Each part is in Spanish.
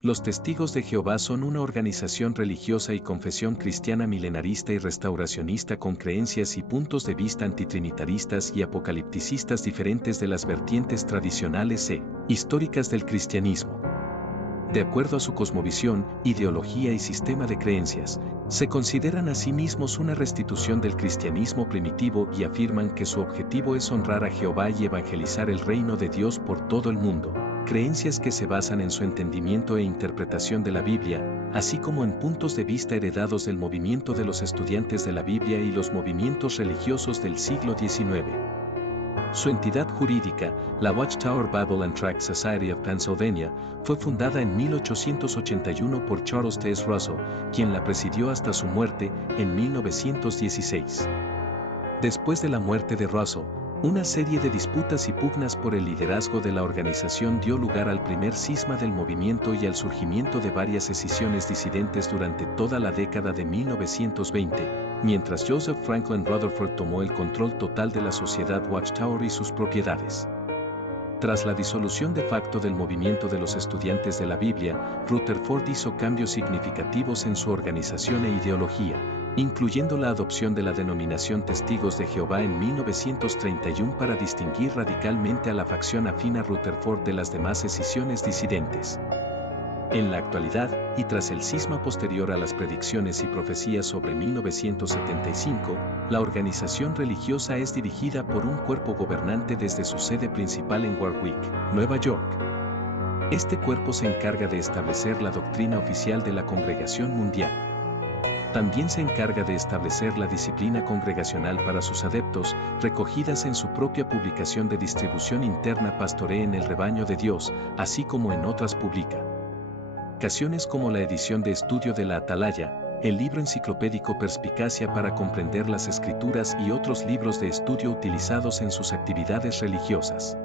Los Testigos de Jehová son una organización religiosa y confesión cristiana milenarista y restauracionista con creencias y puntos de vista antitrinitaristas y apocalipticistas diferentes de las vertientes tradicionales e históricas del cristianismo. De acuerdo a su cosmovisión, ideología y sistema de creencias, se consideran a sí mismos una restitución del cristianismo primitivo y afirman que su objetivo es honrar a Jehová y evangelizar el reino de Dios por todo el mundo. Creencias que se basan en su entendimiento e interpretación de la Biblia, así como en puntos de vista heredados del movimiento de los estudiantes de la Biblia y los movimientos religiosos del siglo XIX. Su entidad jurídica, la Watchtower Bible and Tract Society of Pennsylvania, fue fundada en 1881 por Charles T. Russell, quien la presidió hasta su muerte en 1916. Después de la muerte de Russell, una serie de disputas y pugnas por el liderazgo de la organización dio lugar al primer cisma del movimiento y al surgimiento de varias escisiones disidentes durante toda la década de 1920, mientras Joseph Franklin Rutherford tomó el control total de la sociedad Watchtower y sus propiedades. Tras la disolución de facto del movimiento de los estudiantes de la Biblia, Rutherford hizo cambios significativos en su organización e ideología, incluyendo la adopción de la denominación Testigos de Jehová en 1931 para distinguir radicalmente a la facción afín a Rutherford de las demás escisiones disidentes. En la actualidad, y tras el cisma posterior a las predicciones y profecías sobre 1975, la organización religiosa es dirigida por un cuerpo gobernante desde su sede principal en Warwick, Nueva York. Este cuerpo se encarga de establecer la doctrina oficial de la Congregación Mundial. También se encarga de establecer la disciplina congregacional para sus adeptos, recogidas en su propia publicación de distribución interna Pastoree en el Rebaño de Dios, así como en otras publicaciones como la edición de estudio de la Atalaya, el libro enciclopédico Perspicacia para comprender las Escrituras y otros libros de estudio utilizados en sus actividades religiosas.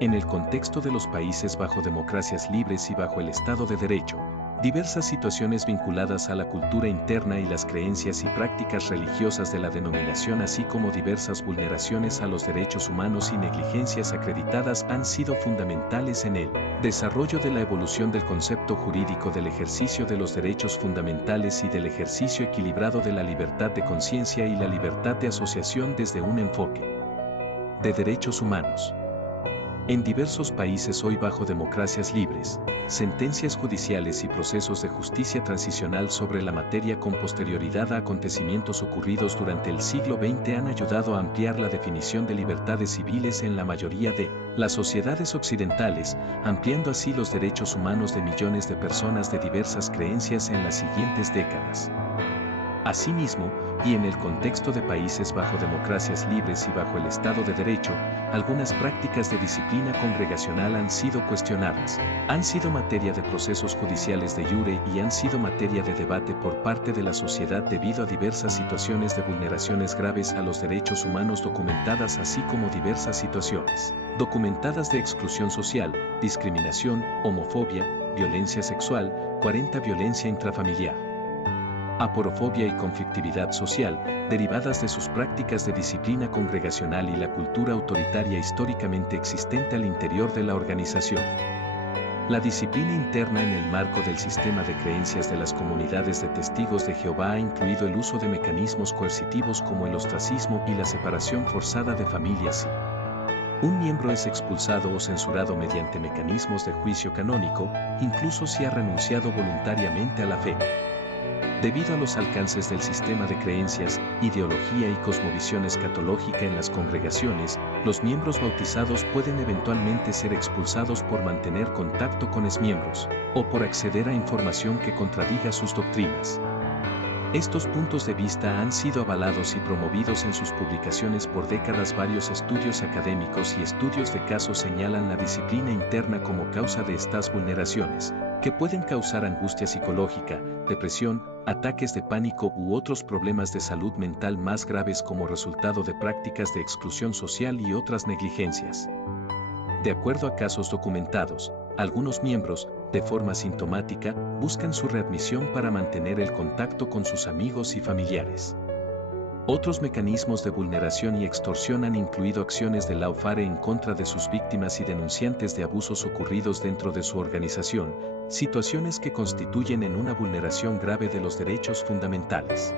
En el contexto de los países bajo democracias libres y bajo el Estado de Derecho, diversas situaciones vinculadas a la cultura interna y las creencias y prácticas religiosas de la denominación, así como diversas vulneraciones a los derechos humanos y negligencias acreditadas han sido fundamentales en el desarrollo de la evolución del concepto jurídico del ejercicio de los derechos fundamentales y del ejercicio equilibrado de la libertad de conciencia y la libertad de asociación desde un enfoque de derechos humanos. En diversos países hoy bajo democracias libres, sentencias judiciales y procesos de justicia transicional sobre la materia con posterioridad a acontecimientos ocurridos durante el siglo XX han ayudado a ampliar la definición de libertades civiles en la mayoría de las sociedades occidentales, ampliando así los derechos humanos de millones de personas de diversas creencias en las siguientes décadas. Asimismo, y en el contexto de países bajo democracias libres y bajo el Estado de Derecho, algunas prácticas de disciplina congregacional han sido cuestionadas, han sido materia de procesos judiciales de jure y han sido materia de debate por parte de la sociedad debido a diversas situaciones de vulneraciones graves a los derechos humanos documentadas, así como diversas situaciones documentadas de exclusión social, discriminación, homofobia, violencia sexual, 40 violencia intrafamiliar, aporofobia y conflictividad social, derivadas de sus prácticas de disciplina congregacional y la cultura autoritaria históricamente existente al interior de la organización. La disciplina interna en el marco del sistema de creencias de las comunidades de testigos de Jehová ha incluido el uso de mecanismos coercitivos como el ostracismo y la separación forzada de familias. Un miembro es expulsado o censurado mediante mecanismos de juicio canónico, incluso si ha renunciado voluntariamente a la fe. Debido a los alcances del sistema de creencias, ideología y cosmovisión escatológica en las congregaciones, los miembros bautizados pueden eventualmente ser expulsados por mantener contacto con exmiembros, o por acceder a información que contradiga sus doctrinas. Estos puntos de vista han sido avalados y promovidos en sus publicaciones por décadas. Varios estudios académicos y estudios de casos señalan la disciplina interna como causa de estas vulneraciones, que pueden causar angustia psicológica, depresión, ataques de pánico u otros problemas de salud mental más graves como resultado de prácticas de exclusión social y otras negligencias. De acuerdo a casos documentados, algunos miembros, de forma sintomática, buscan su readmisión para mantener el contacto con sus amigos y familiares. Otros mecanismos de vulneración y extorsión han incluido acciones de lawfare en contra de sus víctimas y denunciantes de abusos ocurridos dentro de su organización, situaciones que constituyen en una vulneración grave de los derechos fundamentales.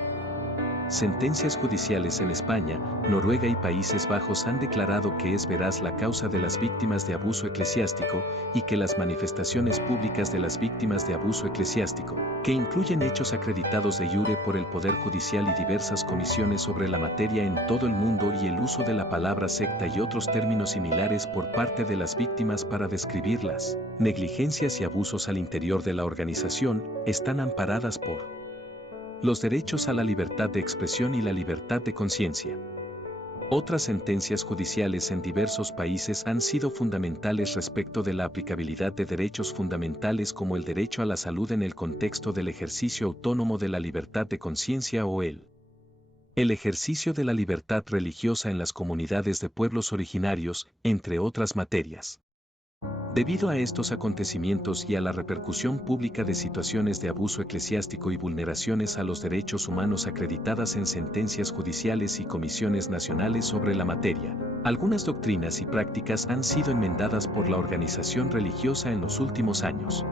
Sentencias judiciales en España, Noruega y Países Bajos han declarado que es veraz la causa de las víctimas de abuso eclesiástico y que las manifestaciones públicas de las víctimas de abuso eclesiástico, que incluyen hechos acreditados de iure por el Poder Judicial y diversas comisiones sobre la materia en todo el mundo y el uso de la palabra secta y otros términos similares por parte de las víctimas para describir las negligencias y abusos al interior de la organización, están amparadas por los derechos a la libertad de expresión y la libertad de conciencia. Otras sentencias judiciales en diversos países han sido fundamentales respecto de la aplicabilidad de derechos fundamentales como el derecho a la salud en el contexto del ejercicio autónomo de la libertad de conciencia o el ejercicio de la libertad religiosa en las comunidades de pueblos originarios, entre otras materias. Debido a estos acontecimientos y a la repercusión pública de situaciones de abuso eclesiástico y vulneraciones a los derechos humanos acreditadas en sentencias judiciales y comisiones nacionales sobre la materia, algunas doctrinas y prácticas han sido enmendadas por la organización religiosa en los últimos años.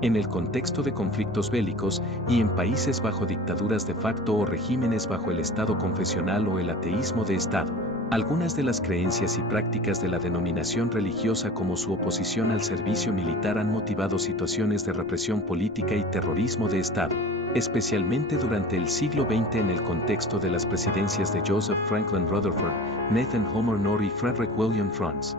En el contexto de conflictos bélicos y en países bajo dictaduras de facto o regímenes bajo el Estado confesional o el ateísmo de Estado, algunas de las creencias y prácticas de la denominación religiosa como su oposición al servicio militar han motivado situaciones de represión política y terrorismo de Estado, especialmente durante el siglo XX en el contexto de las presidencias de Joseph Franklin Rutherford, Nathan Homer Knorr y Frederick William Franz.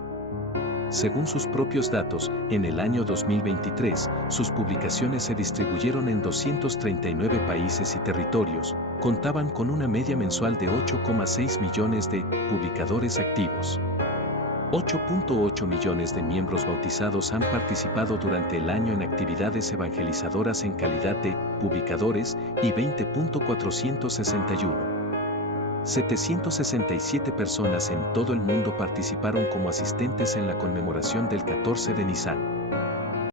Según sus propios datos, en el año 2023, sus publicaciones se distribuyeron en 239 países y territorios, contaban con una media mensual de 8,6 millones de publicadores activos. 8.8 millones de miembros bautizados han participado durante el año en actividades evangelizadoras en calidad de publicadores y 20.461. 767 personas en todo el mundo participaron como asistentes en la conmemoración del 14 de Nisan.